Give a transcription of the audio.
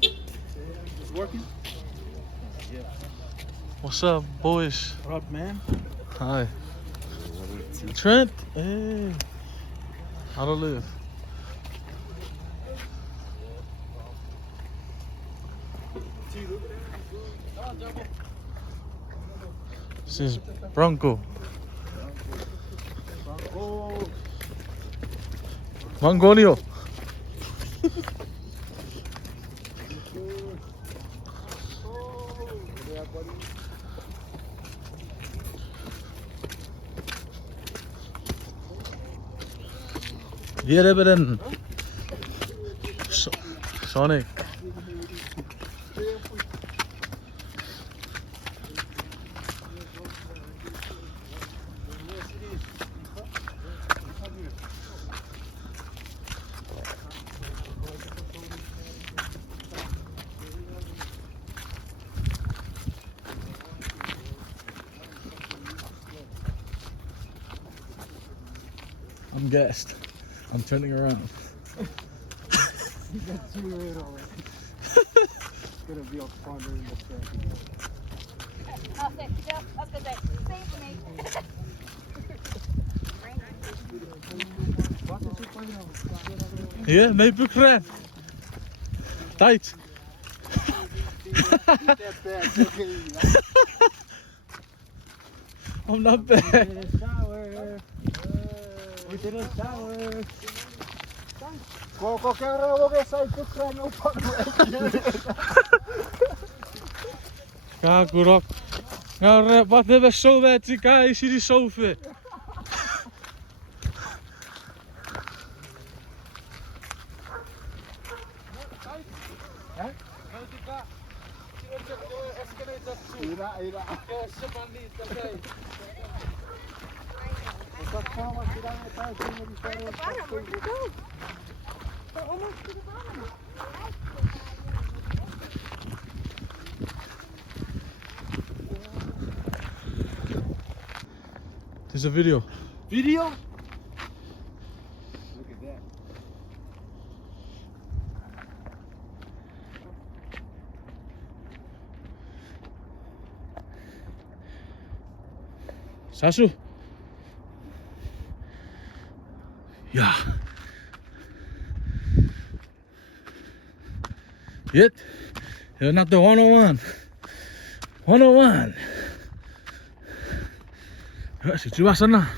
It's working? What's up, boys? What up, man? Hi. Trent? Hey. How to live? This is Bronco. Oh, Mongolio. Yerebeden. Sonic. I'm gassed. I'm turning around. you got 2 in already. It's gonna be a fun in the track. I'll say, yeah, I was gonna say, same for me. Yeah, nee, bekren. Tijd. I'm not bad. We did a shower. We did a shower. Qualquer hora alguém sai do crânio Ja, Gorak. Ja, wat hebben we zo wet? Ik ga is hier zo ver. Ira. We're almost to the bottom. Het is een video. Video? Look at that. Sasu. Ja. Yet. You're not the 101. 101. Ya, si vas sana.